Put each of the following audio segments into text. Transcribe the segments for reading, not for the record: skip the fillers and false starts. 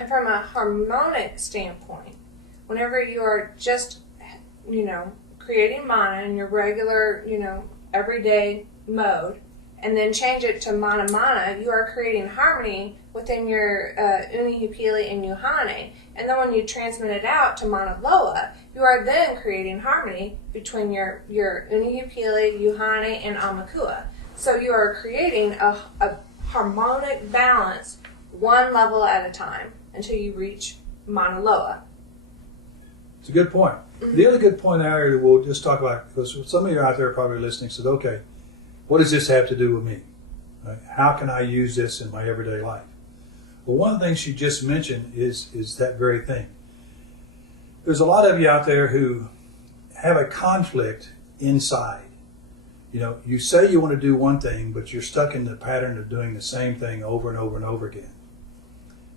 And from a harmonic standpoint, whenever you are just, creating mana in your regular, everyday mode, and then change it to mana mana, you are creating harmony within your uni, hipili, and uhane. And then when you transmit it out to mana loa, you are then creating harmony between your uni, hipili, uhane, and amakua. So you are creating a harmonic balance one level at a time until you reach mana loa. It's a good point. Mm-hmm. The other good point area we'll just talk about, because some of you out there probably listening said, okay, what does this have to do with me? Right? How can I use this in my everyday life? Well, one of the things she just mentioned is that very thing. There's a lot of you out there who have a conflict inside. You say you want to do one thing, but you're stuck in the pattern of doing the same thing over and over and over again.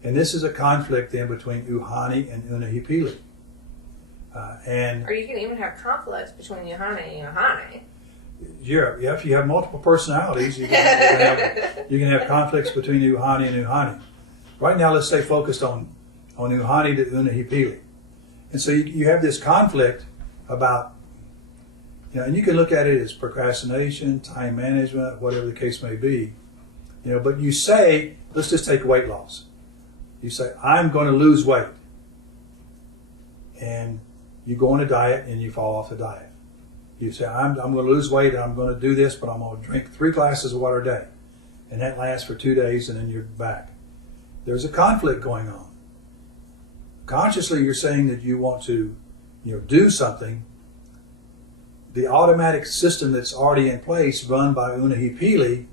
And this is a conflict then between uhane and unahipili. Or you can even have conflicts between uhane and uhane. Yeah, if you have multiple personalities, you can have conflicts between uhane and uhane. Right now, let's stay focused on uhane to unahipili. And so you have this conflict about, and you can look at it as procrastination, time management, whatever the case may be. But you say, let's just take weight loss. You say, I'm going to lose weight. And you go on a diet and you fall off the diet. You say, I'm going to lose weight and I'm going to do this, but I'm going to drink 3 glasses of water a day. And that lasts for 2 days and then you're back. There's a conflict going on. Consciously, you're saying that you want to do something. The automatic system that's already in place, run by unahipili,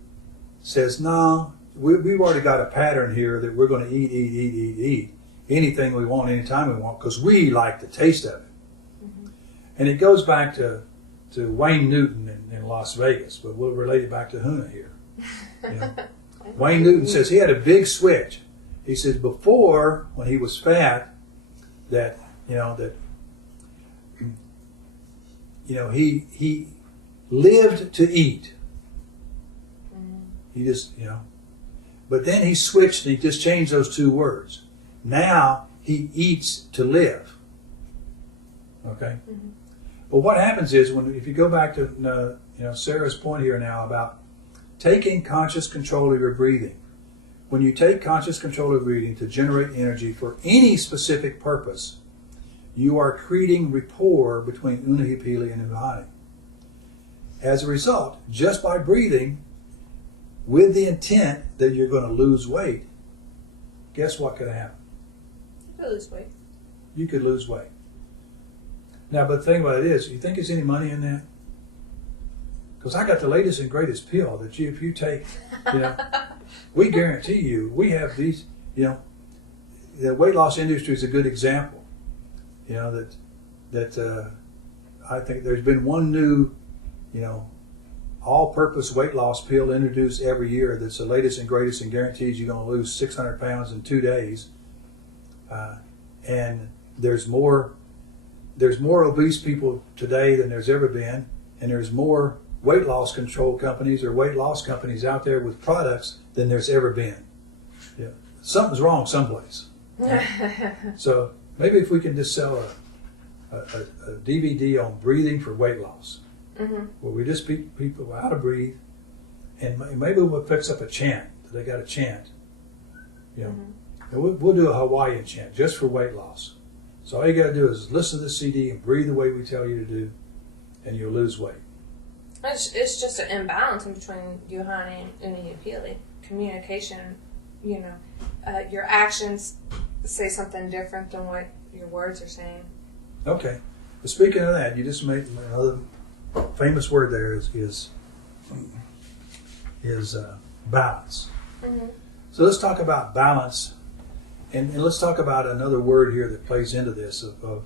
says, no, we've already got a pattern here that we're going to eat anything we want, anytime we want, because we like the taste of it. Mm-hmm. And it goes back to Wayne Newton in Las Vegas, but we'll relate it back to Huna here. Wayne Newton says he had a big switch. He says before, when he was fat, that he lived to eat. He just, but then he switched and he just changed those 2 words. Now he eats to live. Okay? Mm-hmm. But what happens is, if you go back to Sarah's point here now about taking conscious control of your breathing, when you take conscious control of breathing to generate energy for any specific purpose, you are creating rapport between unahipili and uhane. As a result, just by breathing with the intent that you're going to lose weight, guess what could happen? You could lose weight. You could lose weight. Now, but the thing about it is, you think there's any money in that? Because I got the latest and greatest pill that if you take, we guarantee you, we have these, the weight loss industry is a good example. That I think there's been one new, all-purpose weight loss pill introduced every year that's the latest and greatest and guarantees you're going to lose 600 pounds in 2 days. And there's more obese people today than there's ever been, and there's more weight loss control companies or weight loss companies out there with products than there's ever been. Yeah. Something's wrong someplace. So maybe if we can just sell a DVD on breathing for weight loss, mm-hmm. where we just teach people how to breathe, and maybe we'll fix up a chant. They got a chant. Mm-hmm. And we'll do a Hawaiian chant just for weight loss. So all you got to do is listen to the CD and breathe the way we tell you to do, and you'll lose weight. It's just an imbalance in between uhane and unahipili. Communication, your actions say something different than what your words are saying. Okay. But speaking of that, you just made another famous word there is balance. Mm-hmm. So let's talk about balance, and let's talk about another word here that plays into this of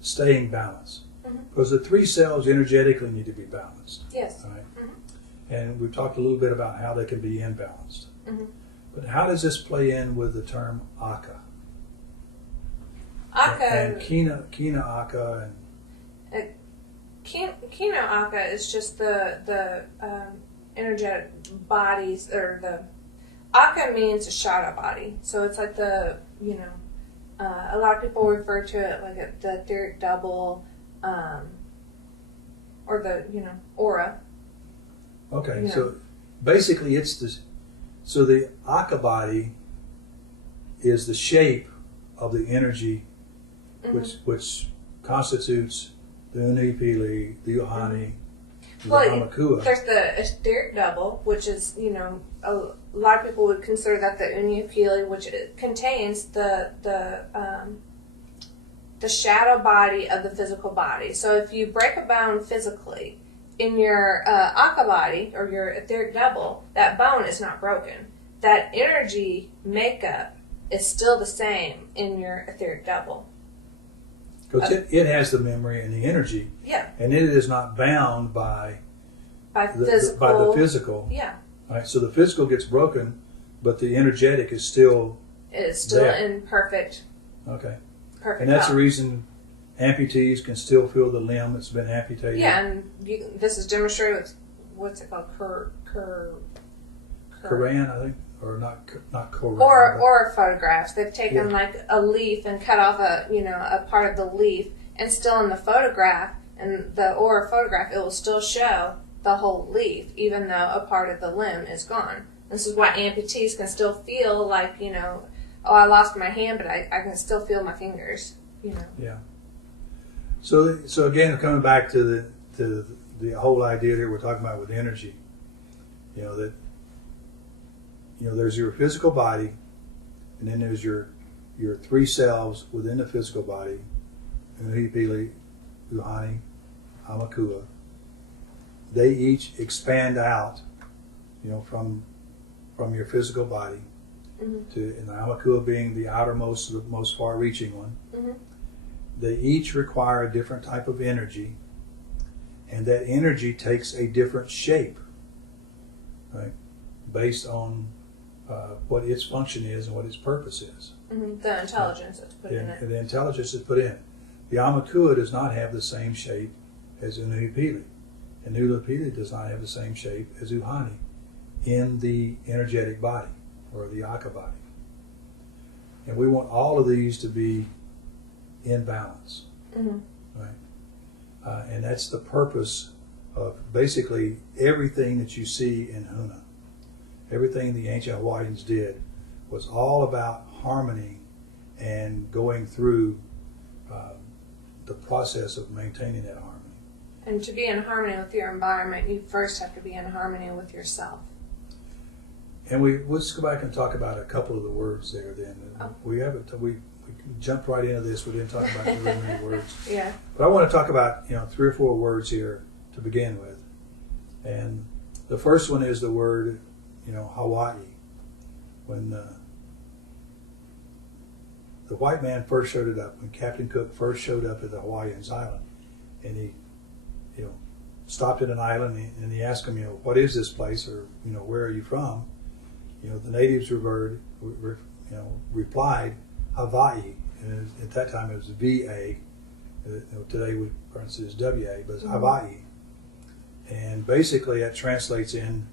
staying balanced. Mm-hmm. Because the 3 cells energetically need to be balanced. Yes. Right? Mm-hmm. And we've talked a little bit about how they can be imbalanced. Mm-hmm. But how does this play in with the term aka? Aka and kina aka and kina aka is just the energetic bodies or the Aka means a shadow body. So it's like the, a lot of people refer to it like the etheric double, or the, aura. Okay, so basically it's so the Aka body is the shape of the energy which constitutes the Unipili, the Yohani, the Hamakua. There's the etheric double, which is, a lot of people would consider that the Unipili, which contains the shadow body of the physical body. So if you break a bone physically in your Aka body or your etheric double, that bone is not broken. That energy makeup is still the same in your etheric double. Because it has the memory and the energy. Yeah. And it is not bound by the physical. Yeah. Right? So the physical gets broken, but the energetic is still there. In perfect. Okay. Perfect. And that's health. the reason amputees can still feel the limb that's been amputated. Yeah, and this is demonstrated with, what's it called? Quran, I think. Or not Quran. Or photographs. They've taken like a leaf and cut off a part of the leaf, and still in the photograph, and the aura photograph, it will still show the whole leaf, even though a part of the limb is gone. This is why amputees can still feel like, oh, I lost my hand, but I can still feel my fingers, Yeah. So again, coming back to the whole idea that we're talking about with energy, that there's your physical body, and then there's your three selves within the physical body, Unipili, Uhani, Hamakua. They each expand out, from your physical body to, and the Hamakua being the outermost, the most far-reaching one. Mm-hmm. They each require a different type of energy, and that energy takes a different shape, right, based on what its function is and what its purpose is. Mm-hmm. The intelligence that's put in it. The intelligence is put in. The Hamakua does not have the same shape as Unipili, and Unipili does not have the same shape as Uhani in the energetic body, or the Aka body. And we want all of these to be in balance, right? And that's the purpose of basically everything that you see in Huna. Everything the ancient Hawaiians did was all about harmony and going through the process of maintaining that harmony. And to be in harmony with your environment, you first have to be in harmony with yourself. And let's go back and talk about a couple of the words there then. Oh. We jumped right into this. We didn't talk about really many words. Yeah. But I want to talk about 3 or 4 words here to begin with. And the first one is the word Hawaii. When the white man first showed it up, when Captain Cook first showed up at the Hawaiian island, and he stopped at an island and he asked them, what is this place, or where are you from? The natives replied Hawaii, and at that time it was VA. Today we pronounce it as WA, but it's Hawaii. And basically that translates in,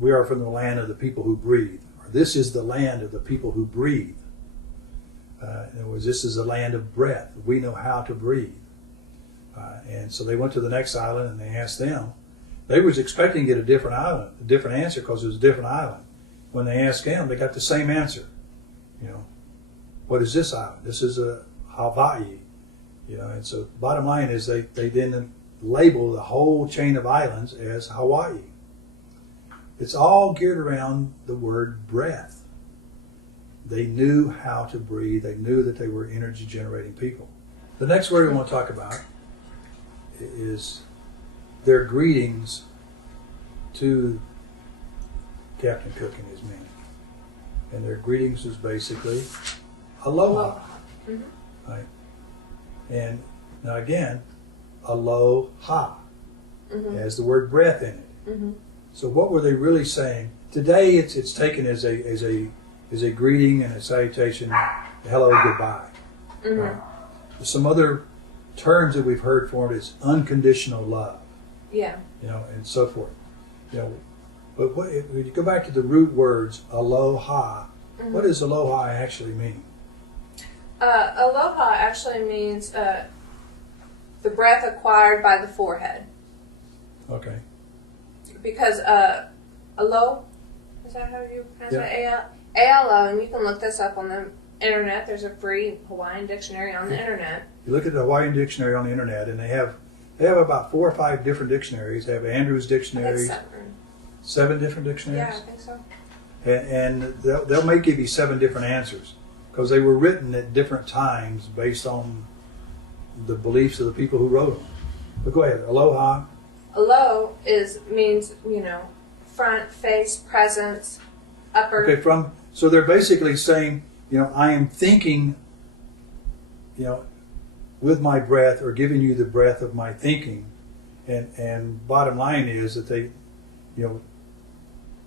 we are from the land of the people who breathe. Or this is the land of the people who breathe. In other words, this is the land of breath. We know how to breathe. And so they went to the next island and they asked them. They was expecting to get a different answer because it was a different island. When they asked them, they got the same answer. What is this island? This is a Hawaii. And so bottom line is they then label the whole chain of islands as Hawaii. It's all geared around the word breath. They knew how to breathe. They knew that they were energy generating people. The next word we want to talk about is their greetings to Captain Cook and his men. And their greetings was basically aloha. Mm-hmm. Right? And now again, aloha has the word breath in it. Mm-hmm. So what were they really saying? Today it's taken as a greeting and a salutation, hello, goodbye. Mm-hmm. Right? Some other terms that we've heard for it is unconditional love. Yeah. And so forth. But when you go back to the root words, aloha, Mm-hmm. what does aloha actually mean? Aloha actually means the breath acquired by the forehead. Okay. Because alo, is that how you pronounce it? A-L-O, and you can look this up on the internet. There's a free Hawaiian dictionary on the internet. You look at the Hawaiian dictionary on the internet, and they have about 4 or 5 different dictionaries. They have Andrew's dictionary, 7 different dictionaries. Yeah, I think so. And they'll may give you 7 different answers because they were written at different times based on the beliefs of the people who wrote them. But go ahead, aloha. Alo means front, face, presence, upper. Okay, so they're basically saying, I am thinking, with my breath, or giving you the breath of my thinking, and bottom line is that they,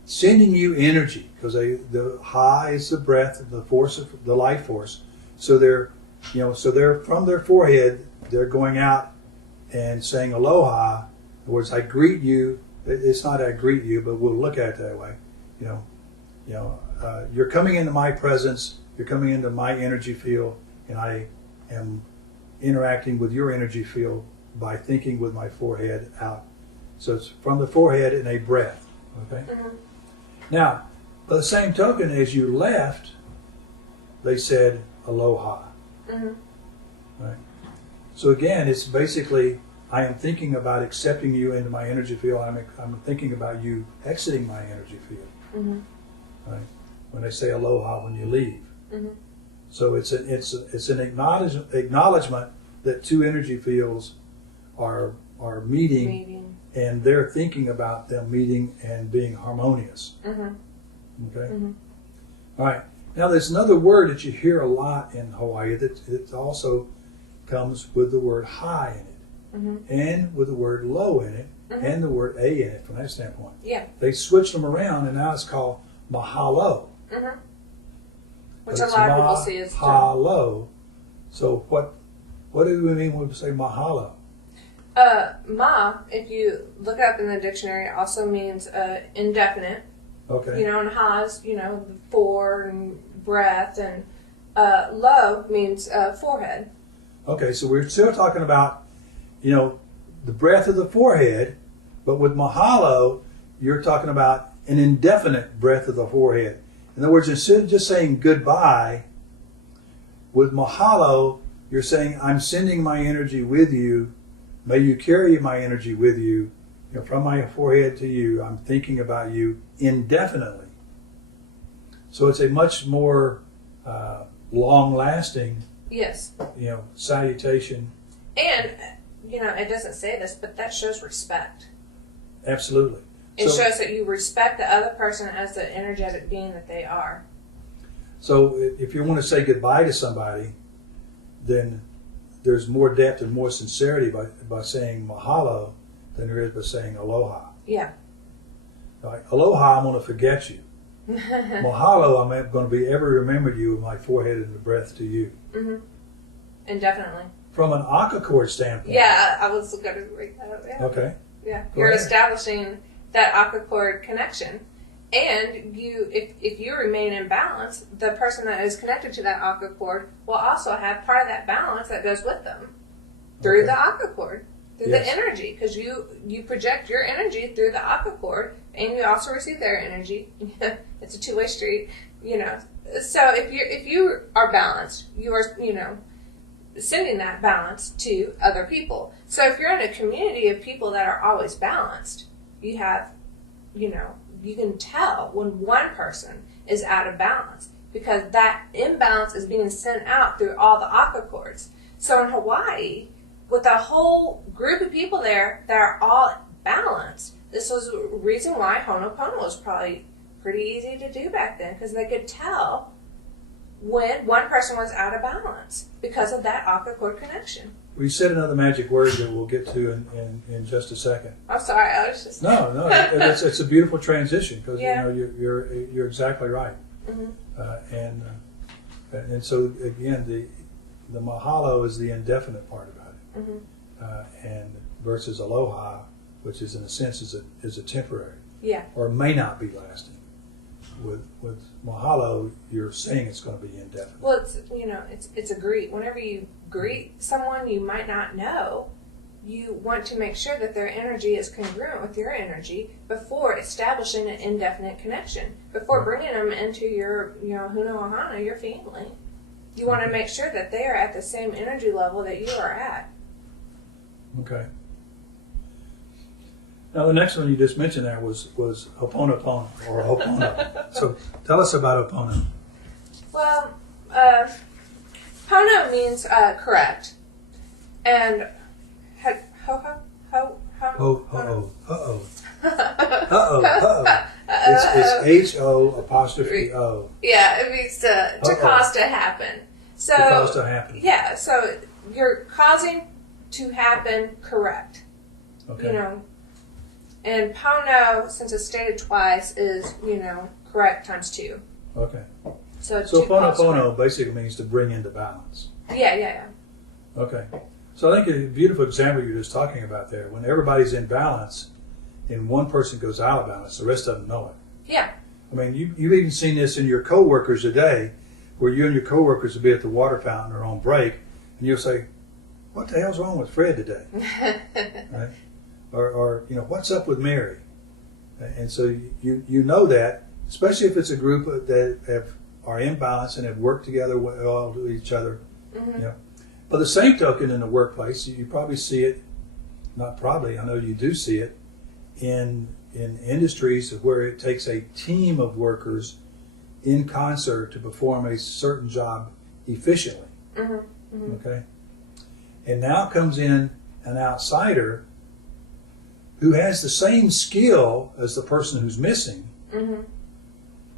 sending you energy, because the ha is the breath, the force of the life force. So they're from their forehead, they're going out and saying aloha. In other words, I greet you. It's not I greet you, but we'll look at it that way. You're coming into my presence. You're coming into my energy field, and I am interacting with your energy field by thinking with my forehead out. So it's from the forehead in a breath. Okay. Mm-hmm. Now, by the same token, as you left, they said aloha. Mm-hmm. Right. So again, it's basically I am thinking about accepting you into my energy field. I'm thinking about you exiting my energy field. Mm-hmm. Right. When they say aloha when you leave. Mm-hmm. So it's an acknowledgement that 2 energy fields are meeting, and they're thinking about them meeting and being harmonious. Mm-hmm. Okay. Mm-hmm. All right. Now there's another word that you hear a lot in Hawaii that also comes with the word high in it, mm-hmm. and with the word low in it, mm-hmm. and the word a in it. From that standpoint, yeah, they switched them around, and now it's called mahalo. Mm-hmm. Which a lot of people see as mahalo. So what do we mean when we say mahalo? Ma, if you look it up in the dictionary, also means indefinite. Okay. And has, for and breath, and low means forehead. Okay, so we're still talking about, the breath of the forehead, but with mahalo, you're talking about an indefinite breath of the forehead. In other words, instead of just saying goodbye, with mahalo, you're saying, I'm sending my energy with you. May you carry my energy with you. From my forehead to you, I'm thinking about you indefinitely. So it's a much more long-lasting, yes, salutation. And it doesn't say this, but that shows respect. Absolutely. It shows that you respect the other person as the energetic being that they are. So if you want to say goodbye to somebody, then there's more depth and more sincerity by saying mahalo than there is by saying aloha. Yeah. Like, aloha, I'm going to forget you. Mahalo, I'm going to be ever remember you with my forehead and the breath to you. Mm-hmm. Indefinitely. From an aka chord standpoint. Yeah, I was going to break that up. Yeah. Okay. Yeah. Go You're ahead. establishing that aka chord connection. And if you remain in balance, the person that is connected to that aka chord will also have part of that balance that goes with them through the aka chord, through the energy, because you project your energy through the aka chord, and you also receive their energy. It's a two-way street, So if you are balanced, you are sending that balance to other people. So if you're in a community of people that are always balanced, you have, you can tell when one person is out of balance because that imbalance is being sent out through all the aka chords. So in Hawaii, with a whole group of people there that are all balanced, this was the reason why Ho'oponopono was probably pretty easy to do back then, because they could tell when one person was out of balance because of that aka chord connection. We said another magic word that we'll get to in just a second. I'm sorry, I was just... No, it's a beautiful transition because Yeah. you're exactly right. Mm-hmm. And so again, the mahalo is the indefinite part about it, Mm-hmm. and versus aloha, which is in a sense is a temporary. Yeah. or may not be lasting. With mahalo, you're saying it's going to be indefinite. Well, it's a greet. Whenever you greet someone you might not know, you want to make sure that their energy is congruent with your energy before establishing an indefinite connection. Before bringing them into your, Huna or Hana, your family, you want to make sure that they are at the same energy level that you are at. Okay. Now, the next one you just mentioned there was Ho'oponopono, or Ho'opono. So, tell us about Ho'opono. Well, Pono means correct, and It's H-O''O. Yeah, it means to cause to happen. So, to cause to happen. Yeah, so you're causing to happen correct. Okay. And Pono, since it's stated twice, is, correct times 2. Okay. So Ho'oponopono basically means to bring into balance. Yeah. Okay. So I think a beautiful example you're just talking about there, when everybody's in balance and one person goes out of balance, the rest doesn't know it. Yeah. I mean, you've even seen this in your coworkers today, where you and your coworkers will be at the water fountain or on break, and you'll say, "What the hell's wrong with Fred today?" Right? Or what's up with Mary? And so you know that, especially if it's a group that are in balance and have worked together well with each other. Mm-hmm. By the same token, in the workplace, you probably see it. Not probably, I know you do see it in industries where it takes a team of workers in concert to perform a certain job efficiently. Mm-hmm. Mm-hmm. Okay, and now comes in an outsider who has the same skill as the person who's missing, mm-hmm.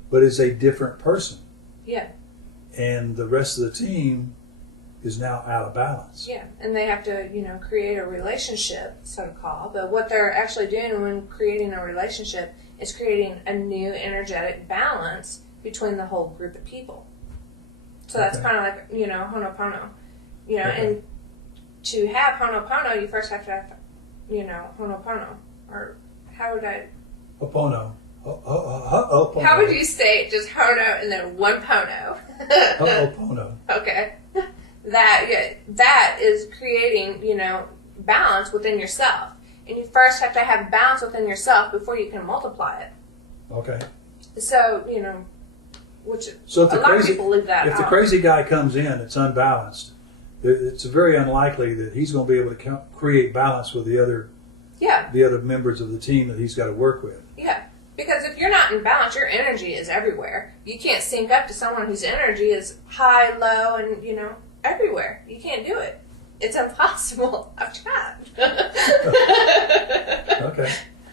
but is a different person. Yeah. And the rest of the team is now out of balance. Yeah, and they have to, create a relationship, so-called. But what they're actually doing when creating a relationship is creating a new energetic balance between the whole group of people. So that's kind of like, Ho'opono. And to have Ho'opono, you first have to have, Ho'opono. Or how would I... Ho'opono. Ho'opono. How would you say it? Just Hono and then one Pono. Ho'opono. Okay. That is creating, balance within yourself. And you first have to have balance within yourself before you can multiply it. Okay. So, which a lot of people leave that If off. the crazy guy comes in, it's unbalanced. It's very unlikely that he's going to be able to create balance with the other members of the team that he's got to work with. Yeah. Because if you're not in balance, your energy is everywhere. You can't sync up to someone whose energy is high, low, and, everywhere. You can't do it. It's impossible. I've tried. Okay.